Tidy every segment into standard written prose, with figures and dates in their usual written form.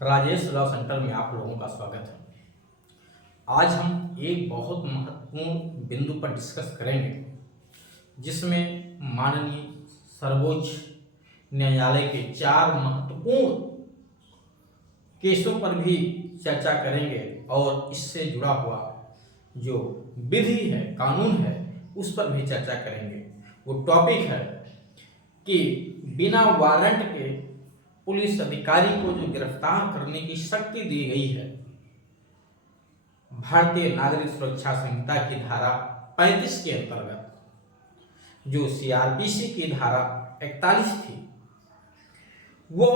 Rajesh law centre में आप लोगों का स्वागत है। आज हम एक बहुत महत्वपूर्ण बिंदु पर डिस्कस करेंगे, जिसमें माननीय सर्वोच्च न्यायालय के 4 महत्वपूर्ण केसों पर भी चर्चा करेंगे और इससे जुड़ा हुआ जो विधि है, कानून है, उस पर भी चर्चा करेंगे। वो टॉपिक है कि बिना वारंट के पुलिस अधिकारी को जो गिरफ्तार करने की शक्ति दी गई है, भारतीय नागरिक सुरक्षा संहिता की धारा 35 के अंतर्गत, जो सीआरपीसी की धारा 41 थी, वो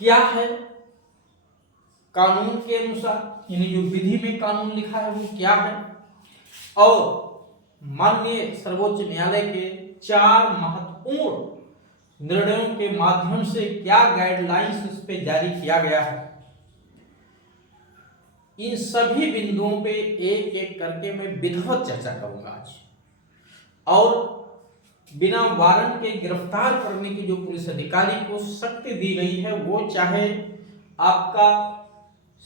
क्या है कानून के अनुसार, यानी जो विधि में कानून लिखा है वो क्या है, और माननीय सर्वोच्च न्यायालय के 4 महत्वपूर्ण निर्णयों के माध्यम से क्या गाइडलाइंस उस पे जारी किया गया है। इन सभी बिंदुओं पे एक एक करके मैं विधिवत चर्चा करूंगा आज। और बिना वारंट के गिरफ्तार करने की जो पुलिस अधिकारी को शक्ति दी गई है, वो चाहे आपका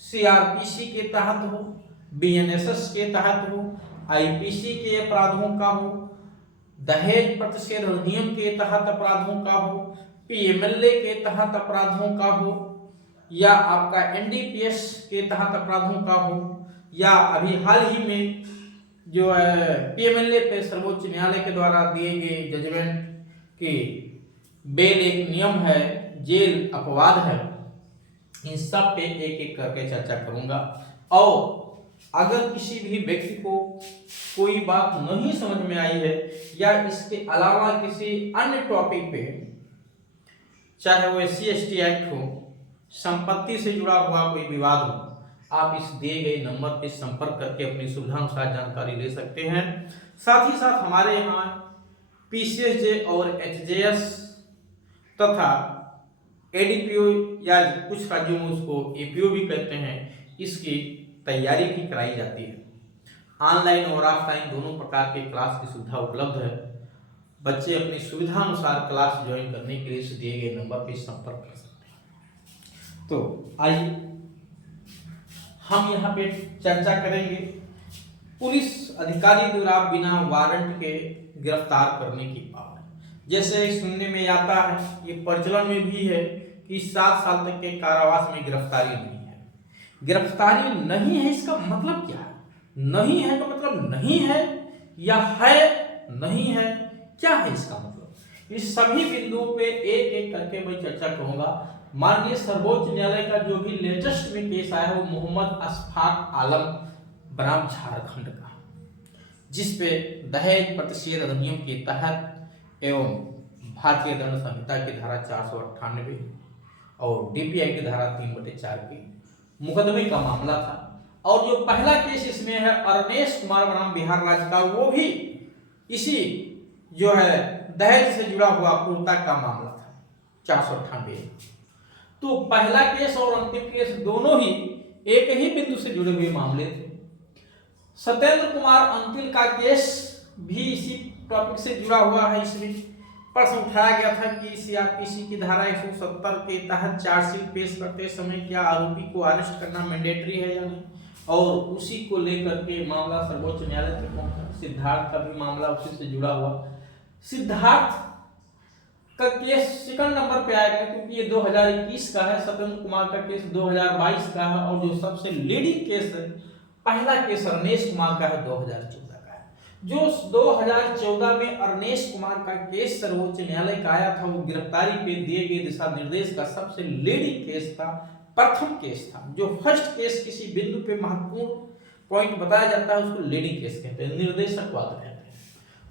सीआरपीसी के तहत हो, बीएनएसएस के तहत हो, आईपीसी के अपराधों का हो, दहेज प्रतिषेध अधिनियम के तहत अपराधों का हो, पीएमएलए के तहत अपराधों का हो, या आपका एनडीपीएस के तहत अपराधों का हो, या अभी हाल ही में जो पीएमएलए पे सर्वोच्च न्यायालय के द्वारा दिए गए जजमेंट कि बेल एक नियम है, जेल अपवाद है। इन सब पे एक एक करके चर्चा करूंगा। और अगर किसी भी व्यक्ति को कोई बात नहीं समझ में आई है, या इसके अलावा किसी अन्य टॉपिक पे, चाहे वो SC/ST एक्ट हो, संपत्ति से जुड़ा हुआ कोई विवाद हो, आप इस दिए गए नंबर पे संपर्क करके अपनी सुविधानुसार जानकारी ले सकते हैं। साथ ही साथ हमारे यहाँ PCSJ और HJS तथा ADPO, या कुछ राज्यों में उसको APO भी कहते हैं, इसकी तैयारी भी कराई जाती है। ऑनलाइन और ऑफलाइन दोनों प्रकार के क्लास की सुविधा उपलब्ध है। बच्चे अपनी सुविधा अनुसार क्लास ज्वाइन करने के लिए दिए गए नंबर पर संपर्क कर सकते हैं। तो आइए हम यहाँ पे चर्चा करेंगे पुलिस अधिकारी द्वारा बिना वारंट के गिरफ्तार करने की पावर। जैसे सुनने में आता है, ये प्रचलन में भी है कि 7 साल तक के कारावास में गिरफ्तारी नहीं है। गिरफ्तारी नहीं है, इसका मतलब क्या है? नहीं है का मतलब नहीं है, या है नहीं है, क्या है इसका मतलब? इस सभी बिंदुओं पे एक एक करके मैं चर्चा करूंगा। माननीय सर्वोच्च न्यायालय का जो भी लेटेस्ट में केस आया है, वो मोहम्मद अशफाक आलम बनाम झारखंड का, जिसपे दहेज प्रतिषेध अधिनियम के तहत एवं भारतीय दंड संहिता की धारा 498 और डीपीआई की धारा 3/4 के मुकदमे का मामला था। और जो पहला केस इसमें है अरनेश कुमार बनाम बिहार राज्य का, वो भी इसी जो है दहेज से जुड़ा हुआ क्रूरता का मामला था, 498। तो पहला केस और अंतिम केस दोनों ही एक ही बिंदु से जुड़े हुए मामले थे। सत्येंद्र कुमार अंतिल का केस भी इसी टॉपिक से जुड़ा हुआ है। इसमें प्रश्न उठाया गया था कि सीआरपीसी की धारा 170 के तहत चार्जशीट पेश करते समय क्या आरोपी को अरेस्ट करना मैंडेटरी है या नहीं, और उसी को लेकर के मामला सर्वोच्च न्यायालय तक पहुंचा। सिद्धार्थ का भी मामला उसी से जुड़ा हुआ। सिद्धार्थ का केस सेकंड नंबर पे आएगा, क्योंकि ये 2021 का है। सत्येंद्र कुमार का केस 2022 का है, और जो सबसे लीडिंग केस है, पहला केस अरनेश कुमार का है, 2014 का है। जो 2014 में अरनेश कुमार का केस सर्वोच्च न्यायालय का आया था, वो गिरफ्तारी पे दिए गए दिशा निर्देश का सबसे लीडिंग केस था, प्रथम केस था। जो फर्स्ट केस किसी बिंदु पे महत्वपूर्ण पॉइंट बताया जाता है, उसको लीडिंग केस कहते हैं, निर्देशक वाद कहते हैं।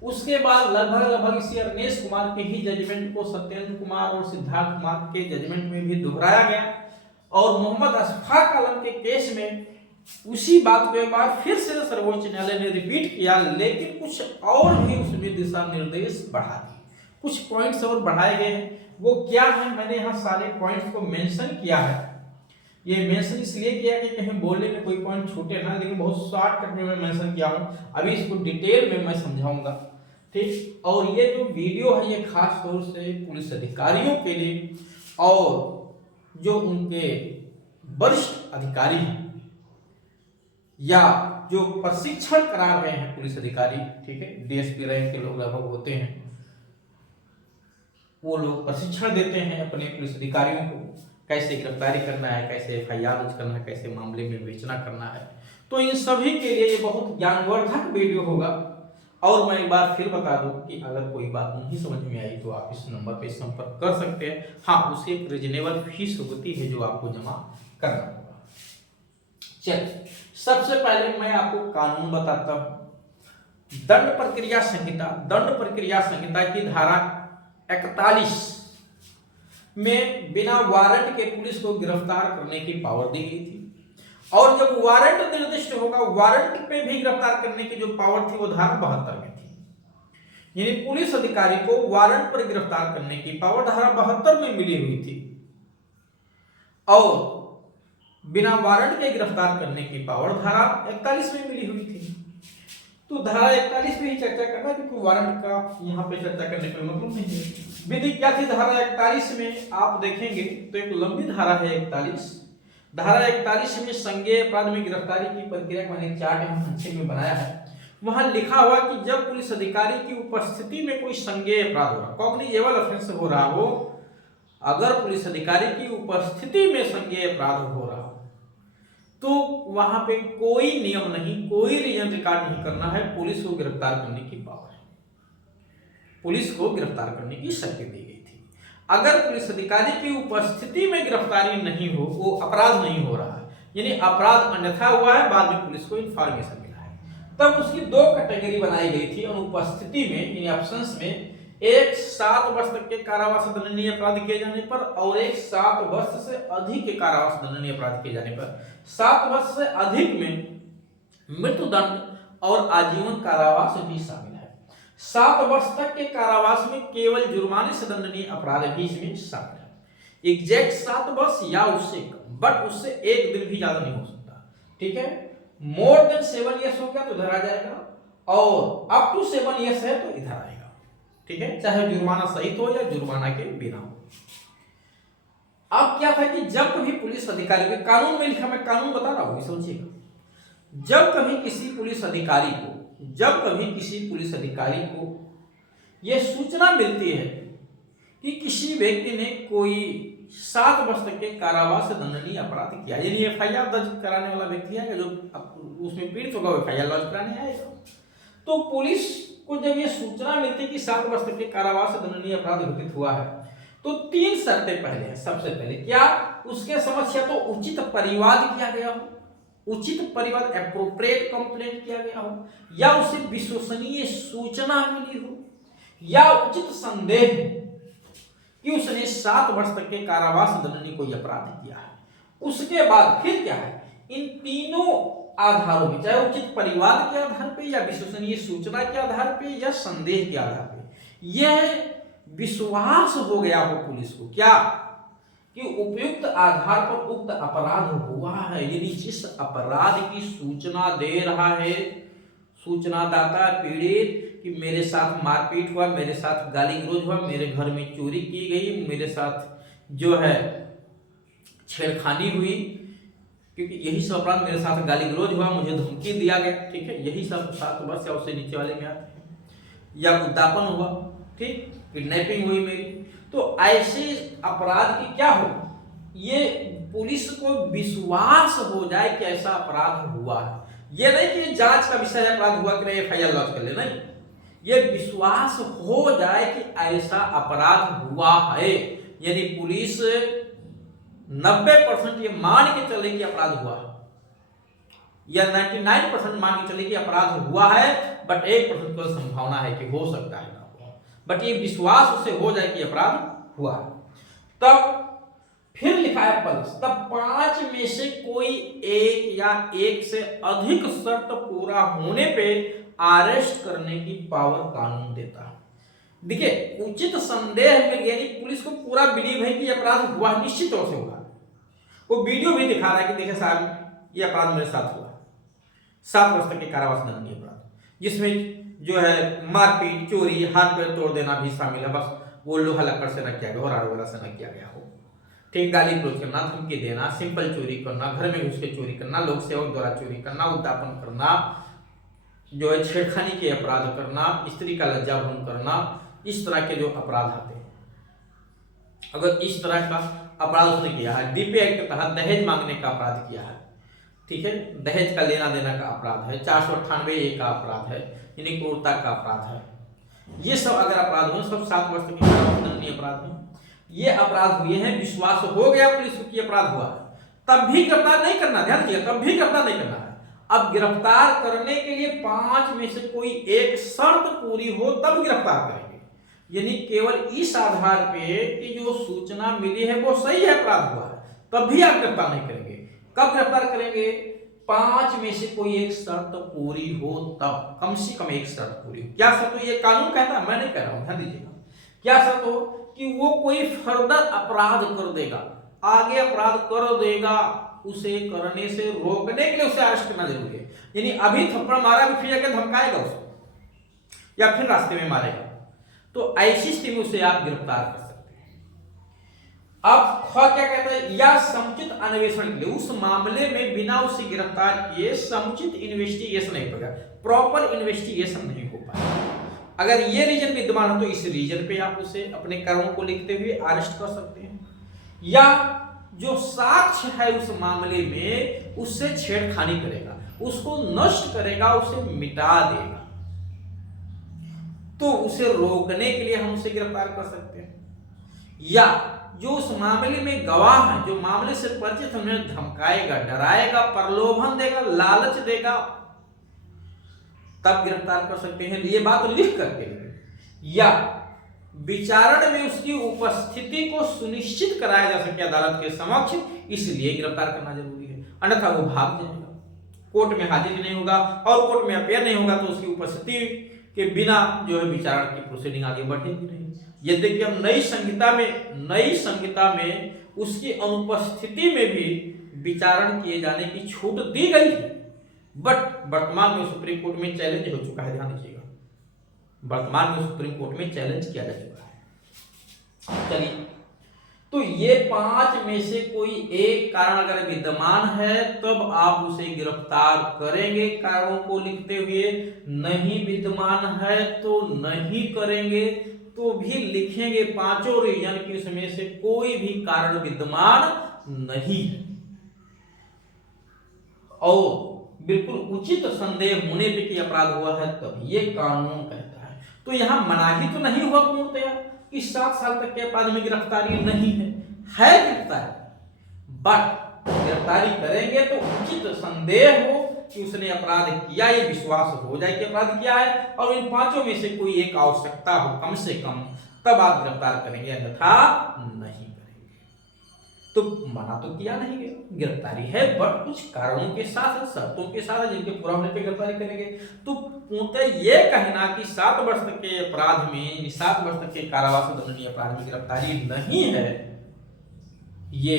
उसके बाद लगभग इसी अरनेश कुमार के ही जजमेंट को सत्येंद्र कुमार और सिद्धार्थ कुमार के जजमेंट में भी दोहराया गया, और मोहम्मद अशफाक आलम के केस में उसी बात को एक बार फिर से सर्वोच्च न्यायालय ने रिपीट किया, लेकिन कुछ और भी उसमें दिशा निर्देश बढ़ा दिए, कुछ पॉइंट्स और बढ़ाए गए हैं। वो क्या है, मैंने यहाँ सारे पॉइंट्स को मेंशन किया है। ये मेंशन इसलिए किया कि कहीं बोलने में कोई पॉइंट छूटे ना, लेकिन बहुत शॉर्टकट में मैं मेंशन किया हूँ। अभी इसको डिटेल में मैं समझाऊंगा, ठीक। और ये जो वीडियो है, ये खास तौर से पुलिस अधिकारियों के लिए और जो उनके वरिष्ठ अधिकारी हैं या जो प्रशिक्षण करा रहे हैं पुलिस अधिकारी, ठीक है, डीएसपी रैंक के लोग लगभग होते हैं, वो लोग प्रशिक्षण देते हैं अपने पुलिस अधिकारियों को, कैसे गिरफ्तारी करना है, कैसे एफआईआर दर्ज करना है, कैसे मामले में विवेचना करना है। तो इन सभी के लिए ये बहुत ज्ञानवर्धक वीडियो होगा। और मैं एक बार फिर बता दूं कि अगर कोई बात नहीं समझ में आई तो आप इस नंबर पे संपर्क कर सकते हैं। हाँ, उसकी एक रिजनेबल फीस होती है जो आपको जमा करना होगा। चलिए, सबसे पहले मैं आपको कानून बताता हूं। दंड प्रक्रिया संहिता की धारा 41 में बिना वारंट के पुलिस को गिरफ्तार करने की पावर दी गई थी। और जब वारंट निर्दिष्ट होगा, वारंट पे भी गिरफ्तार करने की जो पावर थी वो धारा 72 में थी। यानी पुलिस अधिकारी को वारंट पर गिरफ्तार करने की पावर धारा 72 में मिली हुई थी और बिना वारंट के गिरफ्तार करने की पावर धारा 41 में मिली हुई थी। तो धारा 41 पे ही चर्चा करना, क्योंकि वारंट का यहाँ पे चर्चा करने का मतलब नहीं है। विधि क्या थी धारा 41 में, आप देखेंगे तो एक लंबी धारा है 41। धारा 41 में संज्ञेय अपराध में गिरफ्तारी की प्रक्रिया को मैंने चार्ट यहाँ संक्षेप में बनाया है। वहां लिखा हुआ कि जब पुलिस अधिकारी की उपस्थिति में कोई संज्ञेय अपराध हो रहा, कॉग्निजेबल ऑफेंस हो रहा हो, अगर पुलिस अधिकारी की उपस्थिति में संज्ञेय अपराध हो रहा तो वहां पे कोई नियम नहीं, कोई रीजन रिकॉर्ड नहीं करना है, पुलिस को गिरफ्तार करने की पावर है, पुलिस को गिरफ्तार करने की शक्ति दी गई थी। अगर पुलिस अधिकारी की उपस्थिति में गिरफ्तारी नहीं हो, वो अपराध नहीं हो रहा है, यानी अपराध अन्यथा हुआ है, बाद में पुलिस को इंफॉर्मेशन मिला है, तब उसकी दो कैटेगरी बनाई गई थी अनुपस्थिति में, यानी ऑप्शंस में, एक 7 वर्ष तक के कारावास दंडनीय अपराध किए जाने पर और एक 7 वर्ष से अधिक के कारावास दंडनीय अपराध किए जाने पर। 7 वर्ष से अधिक में मृत्युदंड और आजीवन कारावास भी शामिल है। 7 वर्ष तक के कारावास में केवल जुर्माने से दंडनीय अपराध भी इसमें शामिल है। एग्जैक्ट 7 वर्ष या उससे कम, बट उससे एक दिन भी ज्यादा नहीं हो सकता, ठीक है। मोर देन 7 ईयर्स हो गया तो इधर आ जाएगा और अप टू 7 ईयर्स है तो इधर आएगा, ठीक है, चाहे जुर्माना सहित हो या जुर्माना के बिना हो। अब क्या था कि जब कभी पुलिस अधिकारी के कानून में लिखा, मैं कानून बता रहा हूं, समझिएगा, जब कभी किसी पुलिस अधिकारी को यह सूचना मिलती है कि किसी व्यक्ति ने कोई 7 वर्ष तक के कारावास से दंडनीय अपराध किया, यानी एफआईआर दर्ज कराने वाला व्यक्ति है जो उसमें पीड़ित होगा, एफआईआर दर्ज कराने आएगा, तो पुलिस को जब ये सूचना मिलती है कि 7 वर्ष तक के कारावास से दंडनीय अपराध घटित हुआ है, तो 3 शर्तें पहले हैं। सबसे पहले क्या, उसके समक्ष या तो उचित परिवाद किया गया हो, उचित परिवाद एप्रोप्रिएट कंप्लेंट किया गया हो, या उसे विश्वसनीय सूचना मिली हो, या उचित संदेह कि उसने 7 वर्ष तक के कारावास दंडनीय कोई अपराध किया है। उसके बाद फिर क्या है, इन तीनों आधारों में, चाहे उचित परिवाद के आधार पे या विश्वसनीय सूचना के आधार पे या संदेह के आधार पे, यह विश्वास हो गया हो पुलिस को क्या कि उपयुक्त आधार पर उक्त अपराध हुआ है, यानी जिस अपराध की सूचना दे रहा है सूचनादाता पीड़ित कि मेरे साथ मारपीट हुआ, मेरे साथ गाली गलौज हुआ, मेरे घर में चोरी की गई, मेरे साथ जो है छेड़खानी हुई, क्योंकि यही सब अपराध, मेरे साथ गाली गलौज हुआ, मुझे धमकी दिया गया, ठीक है, यही सब 7 वर्ष या उससे नीचे वाले में आते हैं, या उद्यापन हुआ, ठीक, किडनैपिंग हुई मेरी, तो ऐसे अपराध की क्या हो, ये पुलिस को विश्वास हो जाए कि ऐसा अपराध हुआ है। ये नहीं कि जांच का विषय अपराध हुआ कि नहीं एफआईआर लॉन्च कर ले, नहीं, ये विश्वास हो जाए कि ऐसा अपराध हुआ है, यानी पुलिस 90% ये मान के चले कि अपराध हुआ है, या 99% मान के चले कि अपराध हुआ है, बट 1% को संभावना है कि हो सकता है ना हुआ, बट ये विश्वास उससे हो जाए कि अपराध हुआ है। तब फिर लिखा है पल्स, तब 5 में से कोई एक या एक से अधिक शर्त पूरा होने पे अरेस्ट करने की पावर कानून देता है। देखिए, उचित संदेह में यानी पुलिस को पूरा बिलीव है कि अपराध हुआ, निश्चित तौर से हुआ। वो वीडियो भी दिखा रहा है कि देखिए साहब ये अपराध मेरे साथ हुआ, 7 वर्ष तक के कारावास दंडनीय अपराध, जिसमें जो है मारपीट, चोरी, हाथ पैर तोड़ देना भी शामिल है, बस वो लोहा लकड़ से न किया गया हो, राड वगैरह से न किया गया हो, ठीक, गाली गलौज करना, धमकी देना, सिंपल चोरी करना, घर में घुस के चोरी करना, लोक सेवक द्वारा चोरी करना, उद्यापन करना, जो है छेड़खानी के अपराध करना, स्त्री का लज्जा भंग करना, इस तरह के जो अपराध आते हैं, अगर इस तरह का अपराध उसने किया है, डीपी एक्ट के तहत दहेज मांगने का अपराध किया है, ठीक है, दहेज का लेना देना का अपराध है, 498 का अपराध है, यानी क्रूरता का अपराध है, ये सब अगर अपराध हो, सब 7 वर्ष के दंडनीय अपराध है। ये अपराध हुए हैं, विश्वास हो गया पुलिस को कि अपराध हुआ है, तब भी गिरफ्तार नहीं करना, ध्यान दीजिए, तब भी गिरफ्तार नहीं करना है। अब गिरफ्तार करने के लिए 5 में से कोई एक शर्त पूरी हो तब गिरफ्तार करेंगे, यानी केवल इस आधार पे कि जो सूचना मिली है वो सही है, अपराध हुआ है, तब भी आप गिरफ्तार नहीं करेंगे। कब गिरफ्तार करेंगे? 5 में से कोई एक शर्त पूरी हो तब, कम से कम एक शर्त पूरी हो। क्या शर्त हो? ये कानून कहता है, मैं नहीं कह रहा हूं, ध्यान दीजिएगा। क्या शर्त हो? कि वो कोई फर्दर अपराध कर देगा, आगे अपराध कर देगा, उसे करने से रोकने के लिए उसे अरेस्ट करना जरूरी है। यानी अभी थप्पड़ मारा, अभी फिर जाकर धमकाएगा उसको या फिर रास्ते में मारेगा, तो ऐसी स्थिति में उसे आप गिरफ्तार कर सकते हैं। अब ख क्या कहता है? या समुचित अन्वेषण के लिए, उस मामले में बिना उसे गिरफ्तार किए समुचित इन्वेस्टिगेशन नहीं होगा, प्रॉपर इन्वेस्टिगेशन नहीं हो पाएगा। अगर ये रीजन विद्यमान हो तो इस रीजन पे आप उसे अपने कारणों को लिखते हुए अरेस्ट कर सकते हैं, या जो साक्ष्य है उस मामले में उससे छेड़खानी करेगा, उसको नष्ट करेगा, उसे मिटा देगा, तो उसे रोकने के लिए हम उसे गिरफ्तार कर सकते हैं। या जो उस मामले में गवाह है, जो मामले से परिचित, हमें धमकाएगा, डराएगा, प्रलोभन देगा, लालच देगा, तब गिरफ्तार कर सकते हैं, ये बात लिख करके। या विचारण में उसकी उपस्थिति को सुनिश्चित कराया जा सके अदालत के समक्ष, इसलिए गिरफ्तार करना जरूरी है, अन्यथा वो भाग जाएगा, कोर्ट में हाजिर नहीं होगा, और कोर्ट में अपेयर नहीं होगा तो उसकी उपस्थिति के बिना जो है विचारण की प्रोसीडिंग आगे बढ़ेगी नहीं। यद्यपि हम नई संहिता में उसकी अनुपस्थिति में भी विचारण किए जाने की छूट दी गई है, बट वर्तमान में सुप्रीम कोर्ट में चैलेंज हो चुका है, ध्यान दीजिएगा, वर्तमान में सुप्रीम कोर्ट में चैलेंज किया जा चुका है। चलिए, तो ये 5 में से कोई एक कारण अगर विद्यमान है तब आप उसे गिरफ्तार करेंगे कारणों को लिखते हुए, नहीं विद्यमान है तो नहीं करेंगे, तो भी लिखेंगे 5 रीजन की उसमें से कोई भी कारण विद्यमान नहीं है, और बिल्कुल उचित संदेह होने पे कि अपराध हुआ है तब ये कानून कहता है। तो यहां मनाही तो नहीं हुआ पूर्णतया कि 7 साल तक के अपराध में गिरफ्तारी नहीं है गिरफ्तारी, बट गिरफ्तारी करेंगे तो उचित संदेह हो कि उसने अपराध किया, ये विश्वास हो जाए कि अपराध किया है, और इन 5 में से कोई एक आवश्यकता हो कम से कम, तब आप गिरफ्तार करेंगे, अन्यथा नहीं करेंगे। तो मना तो किया नहीं गया, गिरफ्तारी है, बट कुछ कारणों के साथ, शर्तों के साथ, जिनके पूरा होने पे गिरफ्तारी करेंगे। तो पूर्णतः ये कहना कि 7 वर्ष तक के अपराध में, 7 वर्ष तक के कारावास दंडनीय अपराध में गिरफ्तारी नहीं है, ये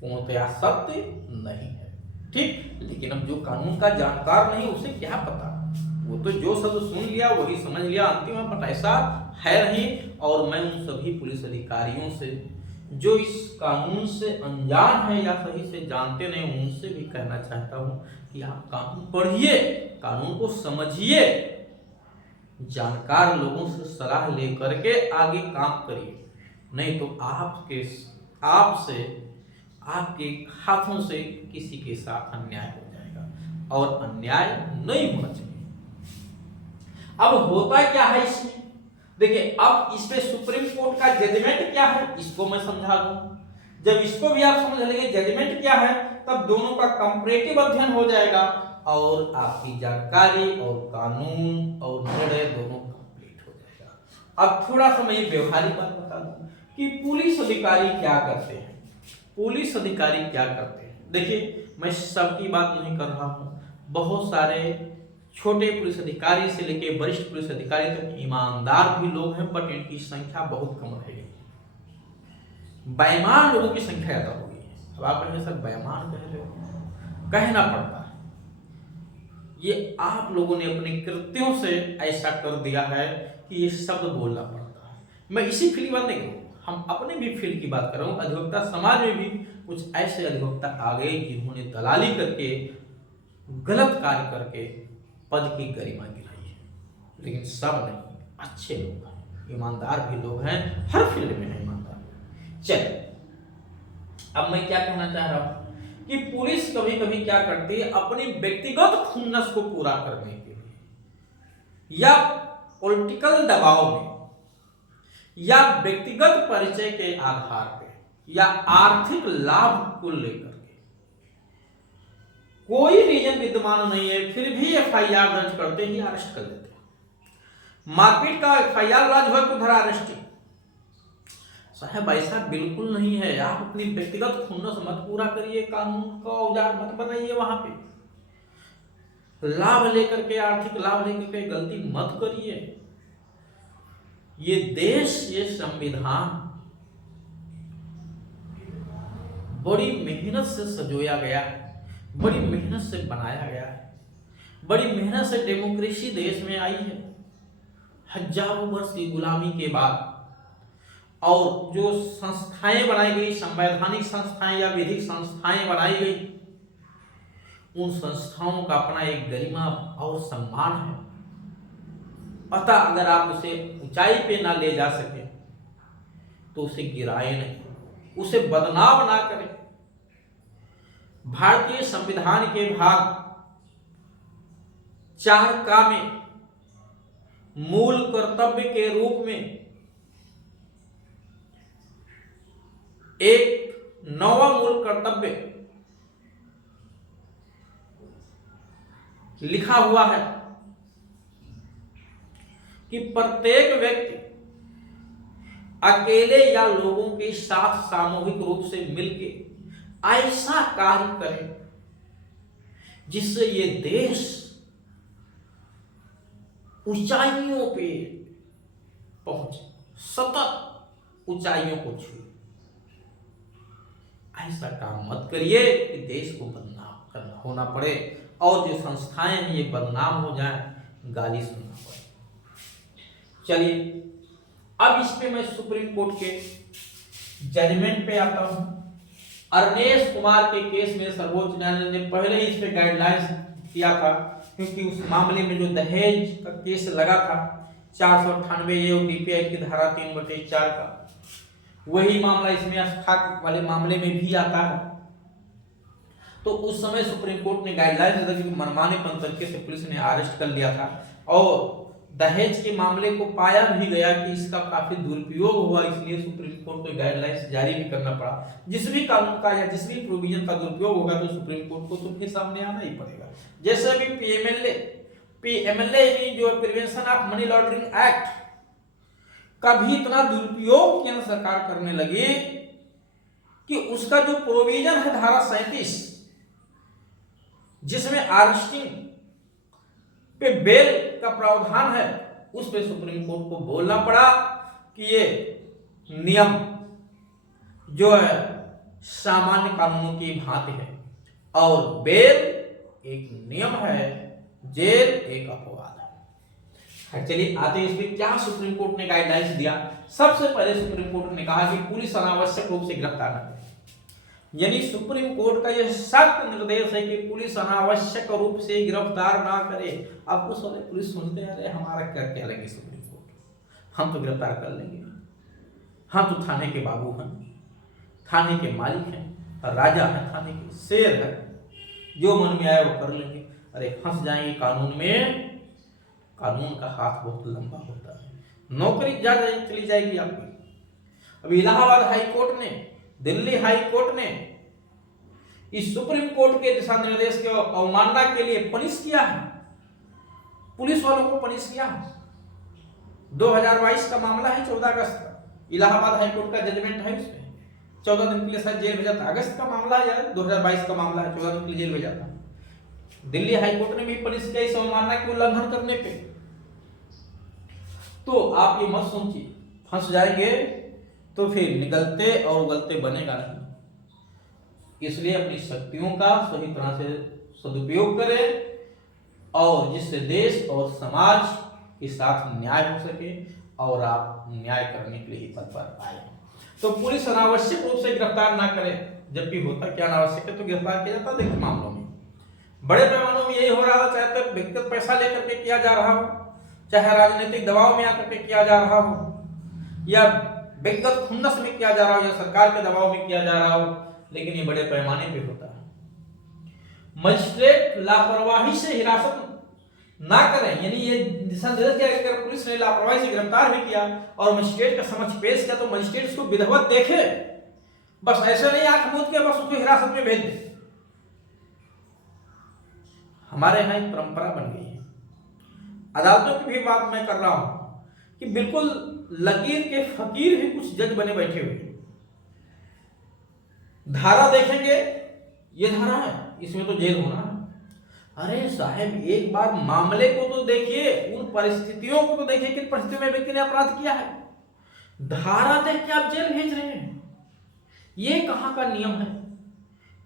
पूर्णतः सत्य नहीं है, ठीक। लेकिन अब जो कानून का जानकार नहीं उसे क्या पता, वो तो जो शब्द सुन लिया वही समझ लिया अंतिम में, बट ऐसा है नहीं। और मैं उन सभी पुलिस अधिकारियों से जो इस कानून से अनजान है या सही से जानते नहीं, उनसे भी कहना चाहता हूं कि आप कानून पढ़िए, कानून को समझिए, जानकार लोगों से सलाह लेकर के आगे काम करिए, नहीं तो आपसे आपके हाथों से किसी के साथ अन्याय हो जाएगा, और अन्याय नहीं होना चाहिए। अब होता क्या है इसमें, देखिए, अब इस पे सुप्रीम कोर्ट का जजमेंट क्या है इसको मैं समझा दूं। जब इसको भी आप समझ लेंगे जजमेंट क्या है, तब दोनों का कंपैरेटिव अध्ययन हो जाएगा, और आपकी जानकारी और कानून और निर्णय दोनों कंप्लीट हो जाएगा। अब थोड़ा सा मैं व्यवहारिक बात बता दूं कि पुलिस अधिकारी क्या करते हैं। पुलिस अधिकारी क्या करते हैं, देखिए, मैं सबकी बात नहीं कर रहा हूं, बहुत सारे छोटे पुलिस अधिकारी से लेकर वरिष्ठ पुलिस अधिकारी तक ईमानदार भी लोग हैं, बट इनकी संख्या बहुत कम रह गई, बेईमान लोगों की संख्या ज्यादा हो गई है। अब आप कहेंगे सर बेईमान कह रहे हो, कहना पड़ता है, ये आप लोगों ने अपने कृत्यों से ऐसा कर दिया है कि ये शब्द बोलना पड़ता है। मैं इसी फील्ड बात नहीं करूँ, हम अपने भी फील्ड की बात कर रहा हूँ, अधिवक्ता समाज में भी कुछ ऐसे अधिवक्ता आ गए जिन्होंने दलाली करके, गलत कार्य करके पद की गरिमा गिराई है। लेकिन सब नहीं, अच्छे लोग हैं, ईमानदार भी लोग हैं, हर फील्ड में है ईमानदार। चलिए, अब मैं क्या कहना चाह रहा हूं कि पुलिस कभी कभी क्या करती है, अपनी व्यक्तिगत खुन्नस को पूरा करने के लिए या पॉलिटिकल दबाव में या व्यक्तिगत परिचय के आधार पे या आर्थिक लाभ को लेकर के, कोई रीजन विद्यमान नहीं है फिर भी एफआईआर दर्ज करते ही अरेस्ट कर लेते हैं। मारपीट का एफआईआर दर्ज हो तो धरा अरेस्टिंग। साहब ऐसा बिल्कुल नहीं है। आप अपनी व्यक्तिगत खुन्नस मत पूरा करिए, कानून का औजार मत बनाइए, वहां पे लाभ लेकर के, आर्थिक लाभ लेकर के गलती मत करिए। ये देश, ये संविधान बड़ी मेहनत से सजोया गया है, बड़ी मेहनत से बनाया गया है, बड़ी मेहनत से डेमोक्रेसी देश में आई है। हजारों वर्ष की गुलामी के बाद और जो संस्थाएं बनाई गई, संवैधानिक संस्थाएं या विधिक संस्थाएं बनाई गई, उन संस्थाओं का अपना एक गरिमा और सम्मान है। अतः अगर आप उसे ऊंचाई पे ना ले जा सके तो उसे गिराए नहीं, उसे बदनाम ना करें। भारतीय संविधान के भाग 4 में मूल कर्तव्य के रूप में एक 9वां मूल कर्तव्य लिखा हुआ है कि प्रत्येक व्यक्ति अकेले या लोगों के साथ सामूहिक रूप से मिलकर ऐसा कार्य करे जिससे ये देश ऊंचाइयों पे पहुंचे, सतत ऊंचाइयों को छुए। ऐसा काम मत करिए कि देश को बदनाम करना होना पड़े और जो संस्थाएं हैं ये बदनाम हो जाएं, गाली सुनना पड़े। चलिए, अब इस पे मैं सुप्रीम कोर्ट के जजमेंट पे आता हूं। अरनेश कुमार के केस में सर्वोच्च न्यायालय ने पहले ही इस पे गाइडलाइंस किया था, क्योंकि उस मामले में जो दहेज का केस लगा था 498 और डीपीआई की धारा 3/4 का, वही मामला इसमें अस्थाक वाले मामले में भी आता है। तो उस समय सुप्रीम कोर्ट ने गाइडलाइंस दिया कि मनमाने तरीके से पुलिस ने अरेस्ट कर लिया था और दहेज के मामले को पाया भी गया कि इसका काफी दुरुपयोग हुआ, इसलिए सुप्रीम कोर्ट को गाइडलाइंस जारी भी करना पड़ा। जिस भी कानून का या जिस भी प्रोविजन का दुरुपयोग होगा तो सुप्रीम कोर्ट को तो फिर सामने आना ही पड़ेगा। जैसे अभी पीएमएलए जो prevention of money laundering act का भी इतना दुरुपयोग केंद्र सरकार करने लगी कि उसका जो प्रोविजन है धारा 37 जिसमें अरेस्टिंग पे बेल का प्रावधान है, उस पे सुप्रीम कोर्ट को बोलना पड़ा कि ये नियम जो है सामान्य कानूनों की भांति है और बेल एक नियम है, जेल एक अपवाद है। चलिए आते हैं इसमें क्या सुप्रीम कोर्ट ने गाइडलाइंस दिया। सबसे पहले सुप्रीम कोर्ट ने कहा कि पुलिस अनावश्यक रूप से गिरफ्तार न करे, यानी सुप्रीम कोर्ट का यह सख्त निर्देश है कि पुलिस अनावश्यक रूप से गिरफ्तार ना करे। अब कुछ वाले पुलिस सुनते हैं, अरे हमारा क्या लेंगे सुप्रीम कोर्ट, हम तो गिरफ्तार कर लेंगे, हम तो थाने के बाबू हैं, थाने के मालिक हैं, राजा हैं, थाने के शेर है, जो मन में आए वो कर लेंगे। अरे फंस जाएंगे कानून में। कानून का हाथ बहुत लंबा होता है, नौकरी जा चली जाएगी आपकी। अभी इलाहाबाद हाई कोर्ट ने, दिल्ली हाई कोर्ट ने इस सुप्रीम कोर्ट के दिशा निर्देश के अवमानना के लिए पनिश किया है, पुलिस वालों को पनिश किया है। 2022 का मामला है, 14 अगस्त का इलाहाबाद हाई कोर्ट का जजमेंट है, उसमें 14 दिन के लिए शायद जेल भेजा था। अगस्त का मामला है यार, 2022 का मामला है, 14 दिन के लिए जेल भेजा था। दिल्ली हाई कोर्ट ने भी पनिश किया इस अवमानना के उल्लंघन करने पे। तो आप ये मत सोचिए फंस जाएंगे तो फिर निकलते और उगलते बनेगा नहीं। इसलिए अपनी शक्तियों का सही तरह से सदुपयोग करें और जिससे देश और समाज के साथ न्याय हो सके और आप न्याय करने के लिए ही तत्पर आए। तो पुलिस अनावश्यक रूप से गिरफ्तार ना करे, जबकि होता क्या अनावश्यक है तो गिरफ्तार किया जाता है। देखिए मामलों में बड़े पैमानों में यही हो रहा था, चाहे तो व्यक्तिगत पैसा लेकर के किया जा रहा हो, चाहे राजनीतिक दबाव में आकर के किया जा रहा हो, या व्यक्तिगत खुन्नस में किया जा रहा हो, या सरकार के दबाव में किया जा रहा हो, लेकिन ये बड़े पैमाने पे होता है। मजिस्ट्रेट लापरवाही से हिरासत ना करें, यानी ये दिशा निर्देश किया कि अगर पुलिस ने लापरवाही से गिरफ्तार भी किया और मजिस्ट्रेट के समक्ष पेश किया तो मजिस्ट्रेट उसको विधिवत देखे, बस ऐसे नहीं आंख मूंद के बस उसको हिरासत में भेज दे। हमारे यहाँ एक परंपरा बन गई है, अदालतों की भी बात मैं कर रहा हूं कि बिल्कुल लकीर के फकीर भी कुछ जज बने बैठे हुए, धारा देखेंगे ये धारा है इसमें तो जेल होना है। अरे साहब एक बार मामले को तो देखिए, उन परिस्थितियों को तो देखिए किन परिस्थितियों में व्यक्ति ने अपराध किया है, धारा देख के आप जेल भेज रहे हैं। ये कहां का नियम है?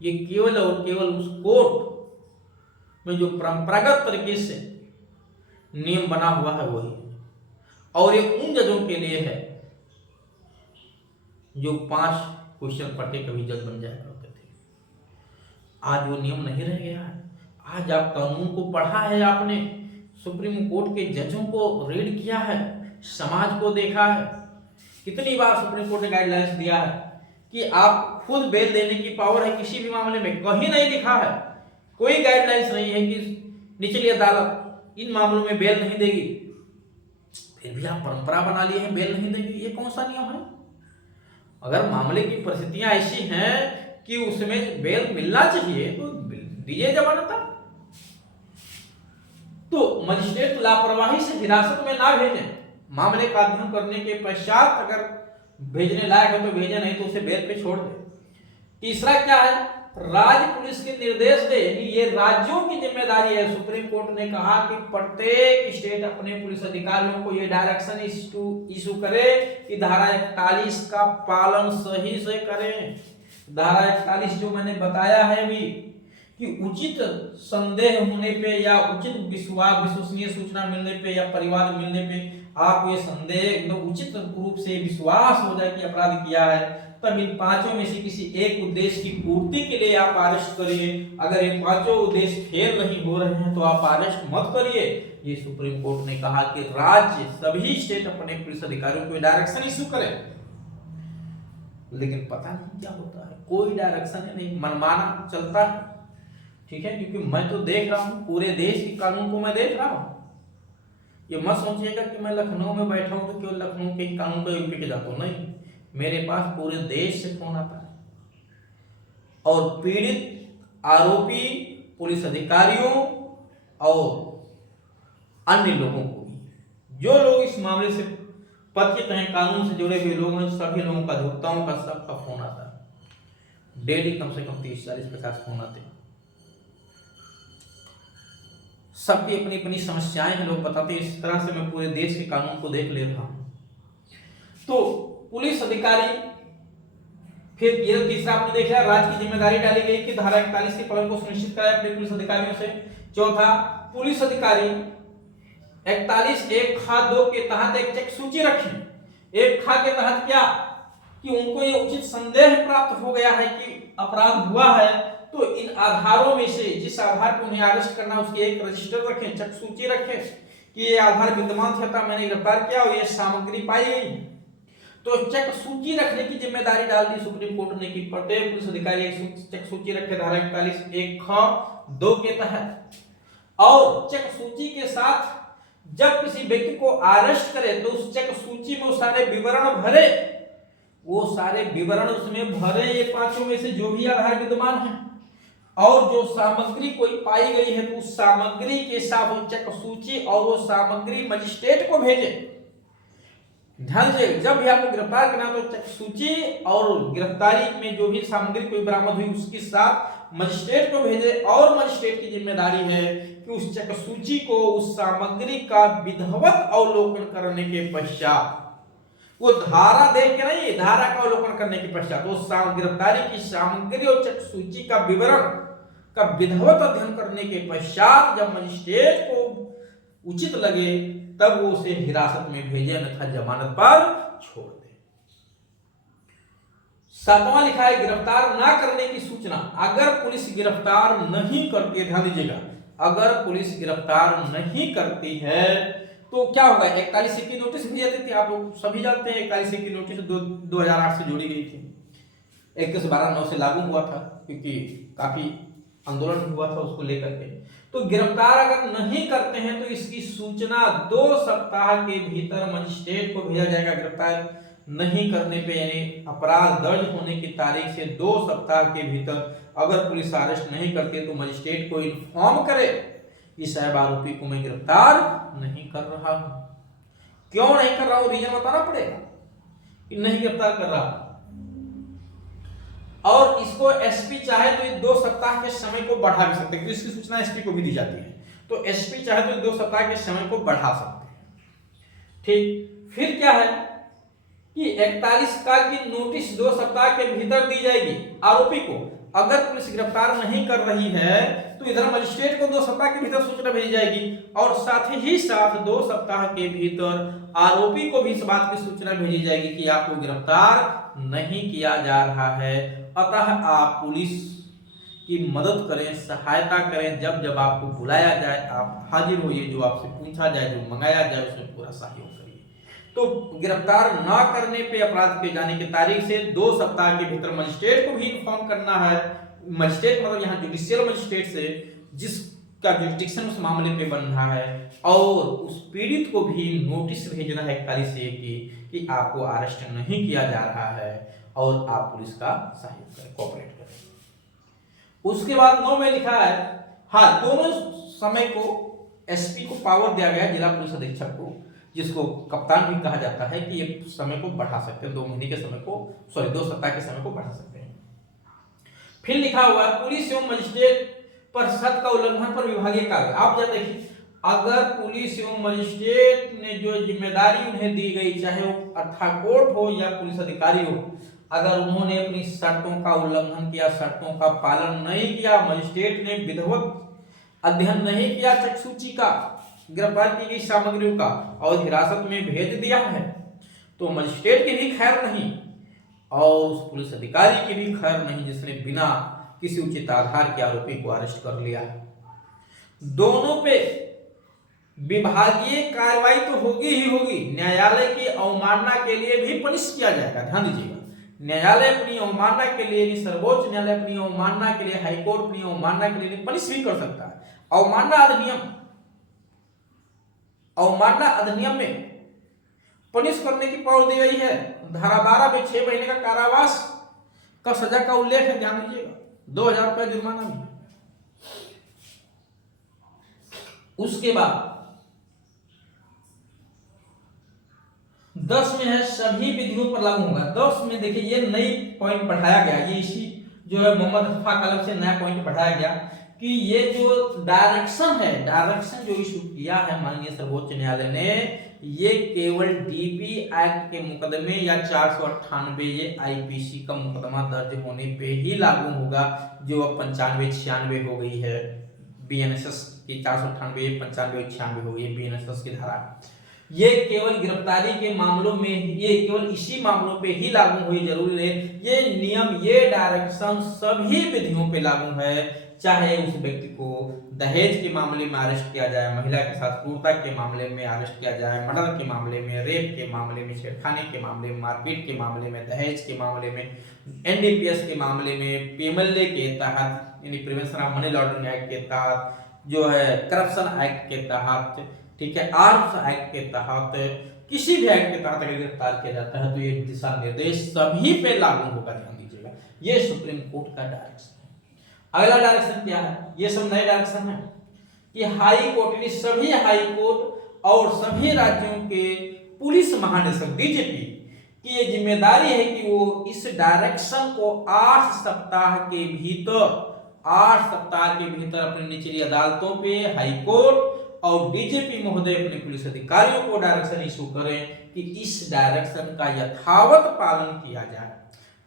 ये केवल और केवल उस कोर्ट में जो परंपरागत तरीके से नियम बना हुआ है वही, और ये उन जजों के लिए है जो 5 क्वेश्चन पढ़ के कभी जज बन जाया करते थे। आज वो नियम नहीं रह गया है। आज आप कानून को पढ़ा है, आपने सुप्रीम कोर्ट के जजों को रीड किया है, समाज को देखा है। कितनी बार सुप्रीम कोर्ट ने गाइडलाइंस दिया है कि आप खुद बेल देने की पावर है किसी भी मामले में, कहीं नहीं लिखा है, कोई गाइडलाइंस नहीं है कि निचली अदालत इन मामलों में बेल नहीं देगी, फिर भी आप परंपरा बना लिए हैं बेल नहीं देगी। ये कौन सा नियम है? अगर मामले की परिस्थितियां ऐसी हैं कि उसमें बेल मिलना चाहिए तो दीजिए जमानत। तो मजिस्ट्रेट लापरवाही से हिरासत में ना भेजें, मामले का अध्ययन करने के पश्चात अगर भेजने लायक है तो भेजे, नहीं तो उसे बेल पे छोड़ दे। तीसरा क्या है? राज्य पुलिस के निर्देश दे, ये राज्यों की जिम्मेदारी है। सुप्रीम कोर्ट ने कहा कि प्रत्येक स्टेट अपने पुलिस अधिकारियों को ये डायरेक्शन इशू करे कि धारा 41 का पालन सही से करें। धारा 41 जो मैंने बताया है भी कि उचित संदेह होने पे या उचित विश्वसनीय सूचना मिलने पे या परिवार मिलने पे आप ये संदेह एकदम उचित रूप से विश्वास हो जाए कि अपराध किया है, तब इन 5 में से किसी एक उद्देश्य की पूर्ति के लिए आप अरेस्ट करिए। अगर ये 5 उद्देश्य फेल नहीं हो रहे हैं तो आप अरेस्ट मत करिए। ये सुप्रीम कोर्ट ने कहा कि राज्य सभी स्टेट अपने पुलिस अधिकारियों को डायरेक्शन इशू करें, लेकिन पता नहीं क्या होता है, कोई डायरेक्शन नहीं, मनमाना चलता है। ठीक है, क्योंकि मैं तो देख रहा हूं, पूरे देश के कानून को मैं देख रहा हूं। ये मत सोचिएगा कि मैं लखनऊ में बैठा हूं तो केवल लखनऊ के कानून को यूपी के जाता हूं, नहीं, मेरे पास पूरे देश से फोन आता है। और पीड़ित आरोपी पुलिस अधिकारियों और अन्य लोगों को भी, जो लोग इस मामले से परिचित हैं, कानून से जुड़े हुए लोग हैं, सभी लोगों का, अधिवक्ताओं का, सबका फोन आता है। डेली कम से कम 30, 40, 50 फोन आते हैं। सबकी अपनी अपनी समस्याएं हैं, लोग बताते हैं। इस तरह से मैं पूरे देश के कानून को देख ले रहा हूं। तो पुलिस अधिकारी, फिर ये तीसरा आपने देखा, राज्य की जिम्मेदारी डाली गई कि धारा 41 के पालन को सुनिश्चित कराए अपने पुलिस अधिकारियों से। चौथा, पुलिस अधिकारी 41(1)(2) के तहत एक चेक सूची रखें। 1(ख) के तहत क्या कि उनको ये उचित संदेह प्राप्त हो गया है कि अपराध हुआ है, तो इन आधारों में से जिस आधार पर उन्हें अरेस्ट करना उसकी एक रजिस्टर रखें, चेक सूची रखें कि ये आधार विद्यमान था, मैंने गिरफ्तार किया और ये सामग्री पाई गई। तो चेक सूची रखने की जिम्मेदारी डाल दी सुप्रीम कोर्ट ने कि प्रत्येक पुलिस अधिकारी एक चेक सूची रखे धारा 41(1)(ख)(2) के तहत। और चेक सूची के साथ जब किसी व्यक्ति को अरेस्ट करे तो उस चेक सूची में वो सारे विवरण भरे, वो सारे विवरण उसमें भरे, ये 5 में से जो भी आधार विद्यमान है, और जो सामग्री कोई पाई गई है तो उस सामग्री के साथ चेक सूची और वो सामग्री मजिस्ट्रेट को भेजे। ध्यान से, जब भी आपको गिरफ्तार करना तो चेक सूची और गिरफ्तारी में जो भी सामग्री कोई बरामद हुई उसके साथ मजिस्ट्रेट को भेजे, और मजिस्ट्रेट की जिम्मेदारी है कि उस चेक सूची को, उस सामग्री का विधिवत अवलोकन करने के पश्चात, वो धारा देख के नहीं, धारा का अवलोकन करने के पश्चात वो गिरफ्तारी की सामग्री और चेक सूची का विवरण का विधिवत अध्ययन करने के पश्चात जब मजिस्ट्रेट को उचित लगे तब वो उसे हिरासत में भेजे, अन्यथा जमानत पर छोड़ दे। सातवां लिखा है गिरफ्तार ना करने की सूचना। अगर पुलिस गिरफ्तार नहीं करती है, ध्यान दीजिएगा, अगर पुलिस गिरफ्तार नहीं करती है तो क्या होगा, 41 की नोटिस भेज देती थी। आप लोग सभी जानते हैं 41 की नोटिस 2008 से जोड़ी गई थी, 21/12/9 से लागू हुआ था, क्योंकि काफी आंदोलन हुआ था उसको लेकर के। तो गिरफ्तार अगर नहीं करते हैं तो इसकी सूचना 2 सप्ताह के भीतर मजिस्ट्रेट को भेजा जाएगा। गिरफ्तार नहीं करने पे यानी अपराध दर्ज होने की तारीख से 2 सप्ताह के भीतर अगर पुलिस अरेस्ट नहीं करती तो मजिस्ट्रेट को इन्फॉर्म करे कि साहब आरोपी को मैं गिरफ्तार नहीं कर रहा हूं। क्यों नहीं कर रहा हूं, रीजन बताना पड़ेगा कि नहीं गिरफ्तार कर रहा। और इसको एसपी चाहे तो 2 सप्ताह के समय को बढ़ा भी सकते हैं, तो इसकी सूचना एसपी को भी दी जाती है। तो एसपी चाहे तो 2 सप्ताह के समय को बढ़ा सकते हैं। ठीक, फिर क्या है कि 41 का की नोटिस 2 सप्ताह के भीतर दी जाएगी आरोपी को। अगर पुलिस गिरफ्तार नहीं कर रही है तो इधर मजिस्ट्रेट को 2 सप्ताह के भीतर सूचना भेजी जाएगी, और साथ ही साथ 2 सप्ताह के भीतर आरोपी को भी इस बात की सूचना भेजी जाएगी कि आपको गिरफ्तार नहीं किया जा रहा है, अतः आप पुलिस की मदद करें, सहायता करें। जब जब आपको बुलाया जाए आप हाजिर होइए, जो आपसे पूछा जाए, जो मंगाया जाए उसमें पूरा सहयोग करिए। तो गिरफ्तार ना करने पे अपराध किए जाने की तारीख से 2 सप्ताह के भीतर मजिस्ट्रेट को भी इन्फॉर्म करना है। मजिस्ट्रेट मतलब यहाँ जुडिशियल मजिस्ट्रेट से जिसका जुरिडिक्शन उस मामले पे बन रहा है, और उस पीड़ित को भी नोटिस भेजना है 41A कि आपको अरेस्ट नहीं किया जा रहा है और आप पुलिस का सहयोग करें, कोऑपरेट करें। उसके बाद 9 में लिखा है, हाँ, दोनों समय को एसपी को पावर दिया गया, जिला पुलिस अधीक्षक को, जिसको कप्तान भी कहा जाता है, कि ये समय को बढ़ा सकते हैं, 2 महीने के समय को, 2 सप्ताह के समय को बढ़ा सकते हैं। फिर लिखा हुआ है पुलिस एवं मजिस्ट्रेट पर शर्त का उल्लंघन पर विभागीय कार्रवाई। आप जरा देखिए, अगर पुलिस एवं मजिस्ट्रेट ने जो जिम्मेदारी उन्हें दी गई, चाहे वो अर्थाकोर्ट हो या पुलिस अधिकारी हो, अगर उन्होंने अपनी शर्तों का उल्लंघन किया, शर्तों का पालन नहीं किया, मजिस्ट्रेट ने विधिवत अध्ययन नहीं किया चकसूची का, गिरफ्तार की गई सामग्रियों का, और हिरासत में भेज दिया है, तो मजिस्ट्रेट की भी खैर नहीं और उस पुलिस अधिकारी की भी खैर नहीं जिसने बिना किसी उचित आधार के आरोपी को अरेस्ट कर लिया। दोनों पे विभागीय कार्रवाई तो होगी ही होगी, न्यायालय की अवमानना के लिए भी पनिश किया जाएगा। ध्यान दीजिएगा, न्यायालय अपनी अवमानना के लिए, सर्वोच्च न्यायालय अपनी अवमानना के लिए, हाईकोर्ट अपनी अवमानना के लिए पनिश भी कर सकता है। अवमानना अधिनियम में पनिश करने की पावर दी गई है। धारा 12 में 6 महीने का कारावास का सजा का उल्लेख है, ध्यान दीजिएगा, 2000 रुपया जुर्माना भी। उसके बाद 10 में है सभी विधियों पर लागू होगा। 10 में देखिए ये नई पॉइंट बढ़ाया गया, ये इसी जो है मोहम्मद हफा कलम से नया पॉइंट बढ़ाया गया कि ये जो डायरेक्शन है, डायरेक्शन जो इशू किया है माननीय सर्वोच्च न्यायालय ने, ये केवल डीपी एक्ट के मुकदमे या 498 ये आईपीसी का मुकदमा दर्ज होने पे ही लागू होगा, जो अब 95-96 हो गई है। बीएनएसएस की 498 95 96 हो गई है बीएनएसएस की धारा। ये केवल गिरफ्तारी के मामलों में, ये केवल इसी मामलों पे ही लागू हुई, जरूरी नहीं। ये नियम, ये डायरेक्शन सभी विधियों पे लागू है, चाहे उस व्यक्ति को दहेज के मामले में अरेस्ट किया जाए, महिला के साथ क्रूरता के मामले में अरेस्ट किया जाए, मर्डर के मामले में, रेप के मामले में, छेड़खानी के मामले में, मारपीट के मामले में, दहेज के मामले में, एनडीपीएस के मामले में, पीएमएलए के तहत यानी prevention of money laundering act के तहत, जो है करप्शन एक्ट के तहत, ठीक है, आर्म्स एक्ट के तहत, किसी भी एक्ट के तहत अगर गिरफ्तार किया जाता है तो ये दिशा निर्देश सभी पे लागू होगा। ध्यान दीजिएगा, ये सुप्रीम कोर्ट का डायरेक्शन है। अगला डायरेक्शन क्या है, ये सब नए डायरेक्शन है कि हाई कोर्ट ने सभी हाई कोर्ट और सभी राज्यों के पुलिस महानिदेशक डीजीपी की ये जिम्मेदारी है कि वो इस डायरेक्शन को 8 सप्ताह के भीतर अपनी निचली अदालतों पे, हाई कोर्ट और डीजीपी महोदय अपने पुलिस अधिकारियों को डायरेक्शन इशू करें कि इस डायरेक्शन का यथावत पालन किया जाए।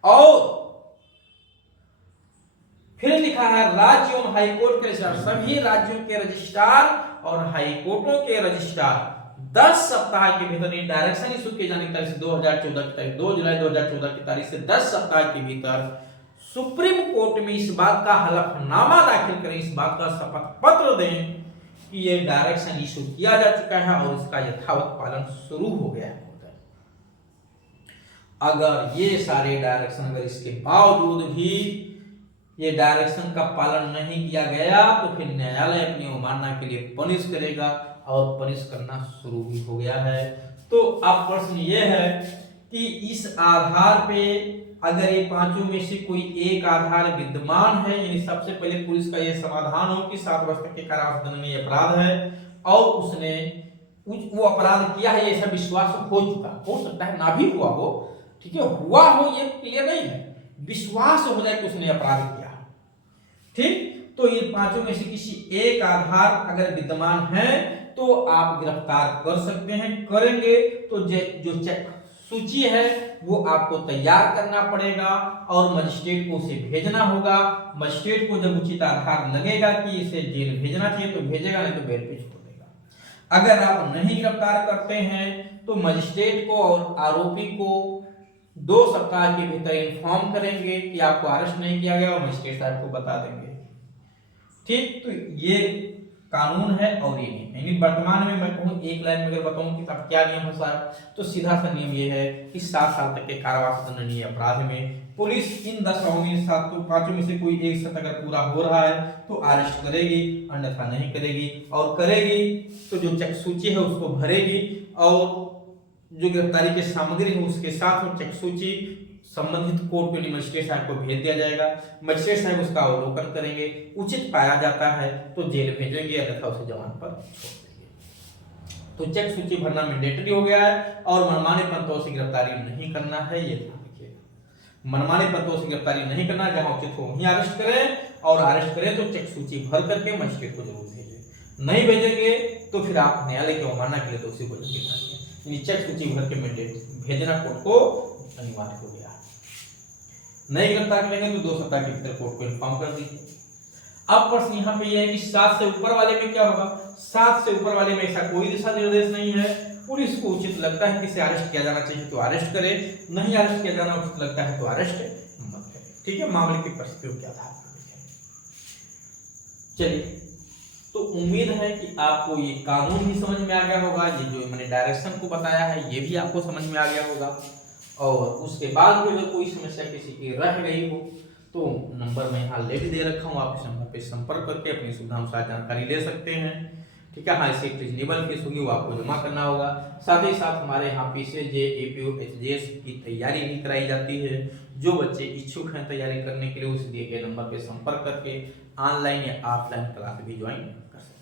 और फिर लिखा है राज्य एवं हाईकोर्ट के रजिस्ट्रार, सभी राज्यों के रजिस्ट्रार और हाईकोर्टों के रजिस्ट्रार 10 सप्ताह के भीतर डायरेक्शन इशू किए जाने की तारीख से 2014 की तारीख 2 जुलाई 2014 की तारीख से 10 सप्ताह के भीतर सुप्रीम कोर्ट में इस बात का हलफनामा दाखिल करें, इस बात का शपथ पत्र दें कि ये डायरेक्शन इशू किया जा चुका है और इसका यथावत पालन शुरू हो गया है। अगर ये सारे डायरेक्शन, अगर इसके बावजूद भी ये डायरेक्शन का पालन नहीं किया गया तो फिर न्यायालय अपनी अवमानना के लिए पनिश करेगा और पनिश करना शुरू भी हो गया है। तो अब प्रश्न ये है कि इस आधार पे अगर ये पांचों में से कोई एक आधार विद्यमान है, यानी सबसे पहले पुलिस का ये समाधान हो कि 7 वर्ष तक के कारावास दंडनीय अपराध है और उसने वो अपराध किया है, ऐसा विश्वास हो चुका, हो सकता है ना भी हुआ हो, ठीक है, हुआ हो ये क्लियर नहीं है, विश्वास हो जाए कि उसने अपराध किया, ठीक। तो ये पांचों में से किसी एक आधार अगर विद्यमान है तो आप गिरफ्तार कर सकते हैं। करेंगे तो जो चेक सूची है वो आपको तैयार करना पड़ेगा और मजिस्ट्रेट को उसे भेजना होगा। मजिस्ट्रेट को जब उचित आधार लगेगा कि इसे जेल भेजना चाहिए तो भेजेगा, नहीं तो बेल पे छोड़ देगा। अगर आप नहीं गिरफ्तार करते हैं तो मजिस्ट्रेट को और आरोपी को 2 सप्ताह के भीतर इन्फॉर्म करेंगे कि आपको अरेस्ट नहीं किया गया और मजिस्ट्रेट साहब को बता देंगे, ठीक। तो ये कानून है और ये नियम, यानी वर्तमान में मैं कहूँ एक लाइन में अगर बताऊं कि अब क्या नियम है साहब, तो सीधा सा नियम ये है कि 7 साल तक के कारावास दंडनीय अपराध में पुलिस इन दशाओं में 7 तो पांचों में से कोई एक शर्त अगर पूरा हो रहा है तो अरेस्ट करेगी, अन्यथा नहीं करेगी, और करेगी तो जो चेक सूची है उसको भरेगी और जो गिरफ्तारी की सामग्री है उसके साथ वो चेक सूची संबंधित कोर्ट में मजिस्ट्रेट साहब को भेज दिया जाएगा। मजिस्ट्रेट साहब उसका अवलोकन करेंगे, उचित पाया जाता है तो जेल भेजेंगे, अन्यथा उसे जमानत पर छोड़ देंगे। तो चेक सूची भरना मैंडेटरी हो गया है और मनमाने पंथों से गिरफ्तारी नहीं करना है, ये ध्यान रखिएगा। मनमाने पंथों से गिरफ्तारी नहीं करना, जहां उचित हो वहीं अरेस्ट करें और अरेस्ट करें तो चेक सूची भर करके मजिस्ट्रेट को जरूर भेजें। नहीं भेजेंगे तो फिर आप न्यायालय की अवमानना के लिए दोषी हो जाएंगे। चेक सूची भर के मैंडेट भेजना कोर्ट को अनिवार्य हो गया। नहीं गिरफ्तार करेंगे तो 2 सप्ताह के भीतर कोर्ट को इन्फॉर्म कर दीजिए। अब प्रश्न यहाँ पे यह है कि 7 से ऊपर वाले में क्या होगा। 7 से ऊपर वाले में ऐसा कोई दिशा निर्देश नहीं है। पुलिस को उचित लगता है कि इसे अरेस्ट किया जाना चाहिए तो अरेस्ट करे, नहीं अरेस्ट किया जाना उचित लगता है तो अरेस्ट मत करे, ठीक है, मामले की परिस्थितियों के आधार पर। चलिए, तो उम्मीद है कि आपको ये कानून भी समझ में आ गया होगा, ये जो मैंने डायरेक्शन को बताया है ये भी आपको समझ में आ गया होगा। और उसके बाद भी अगर कोई समस्या किसी की रह गई हो तो नंबर मैं यहाँ लिख दे रखा हूँ, आप इस नंबर पे संपर्क करके अपनी सुविधा अनुसार जानकारी ले सकते हैं, ठीक है। हाँ, इससे एक रीजनेबल फीस होगी वो आपको जमा करना होगा। साथ ही साथ हमारे यहाँ पीसीजे, एपीओ, एचजीएस की तैयारी भी कराई जाती है। जो बच्चे इच्छुक हैं तैयारी करने के लिए उस दिए गए नंबर पे संपर्क करके ऑनलाइन या ऑफलाइन क्लास भी ज्वाइन कर सकते हैं।